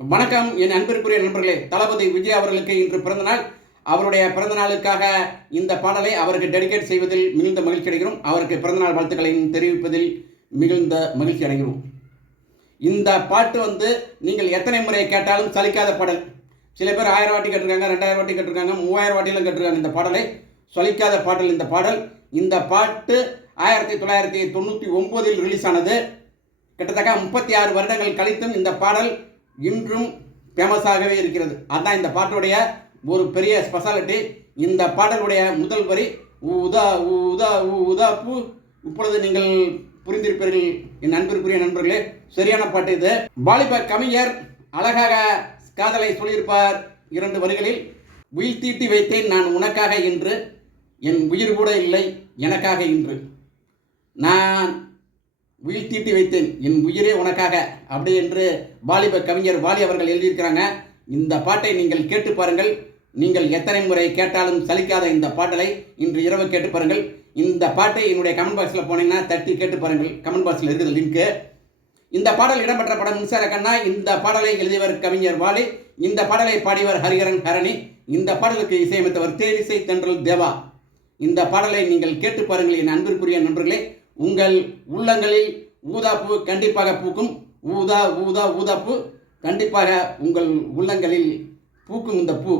வணக்கம் என் அன்பிற்குரிய நண்பர்களே. தளபதி விஜய் அவர்களுக்கு இன்று பிறந்தநாள். அவருடைய பிறந்த நாளுக்காக இந்த பாடலை அவருக்கு டெடிகேட் செய்வதில் மிகுந்த மகிழ்ச்சி அடைகிறோம். அவருக்கு பிறந்தநாள் வாழ்த்துக்களையும் தெரிவிப்பதில் மிகுந்த மகிழ்ச்சி அடைகிறோம். இந்த பாட்டு நீங்கள் எத்தனை முறை கேட்டாலும் சலிக்காத பாடல். சில பேர் 1000 வாட்டி கேட்டிருக்காங்க, 2000 வாட்டி கேட்டிருக்காங்க, 3000 வாட்டிலாம் கேட்டிருக்காங்க. இந்த பாடலை சலிக்காத பாடல். இந்த பாட்டு 1999 ரிலீஸ் ஆனது. கிட்டத்தட்ட 36 வருடங்கள் கழித்தும் இந்த பாடல் இன்றும் ஃபேமஸாகவே இருக்கிறது. அதுதான் இந்த பாட்டுடைய ஒரு பெரிய ஸ்பெஷாலிட்டி. இந்த பாடலுடைய முதல் வரி ஊதா ஊதா ஊதா பூ. இப்பொழுது நீங்கள் புரிந்திருப்பீர்கள் என் அன்பிற்குரிய நண்பர்களே. சரியான பாட்டு இது. வாலிப கவிஞர் அழகாக காதலை சொல்லியிருப்பார் 2 வரிகளில். உயிர் தீட்டி வைத்தேன் நான் உனக்காக என்று, என் உயிர் கூட இல்லை எனக்காக இன்று. நான் உயிர் தீட்டி வைத்தேன் என் உயிரே உனக்காக, அப்படி என்று வாலிப கவிஞர் வாலி அவர்கள் எழுதியிருக்கிறாங்க. இந்த பாட்டை நீங்கள் கேட்டு பாருங்கள். நீங்கள் எத்தனை முறை கேட்டாலும் சலிக்காத இந்த பாடலை இன்று இரவு கேட்டு பாருங்கள். இந்த பாட்டை என்னுடைய கமெண்ட் பாக்ஸில் போனீங்கன்னா தட்டி கேட்டு பாருங்கள். கமெண்ட் பாக்ஸில் இருக்குது லிங்க்கு. இந்த பாடல் இடம்பெற்ற படம் மின்சார கண்ணா. இந்த பாடலை எழுதியவர் கவிஞர் வாலி. இந்த பாடலை பாடியவர் ஹரிஹரன் ஹரணி. இந்த பாடலுக்கு இசையமைத்தவர் தேனிசை தென்றல் தேவா. இந்த பாடலை நீங்கள் கேட்டு பாருங்கள் என் அன்பிற்குரிய நண்பர்களே. உங்கள் உள்ளங்களில் ஊதாப்பூ கண்டிப்பாக பூக்கும். ஊதா ஊதா ஊதாப்பூ கண்டிப்பாக உங்கள் உள்ளங்களில் பூக்கும் இந்த பூ.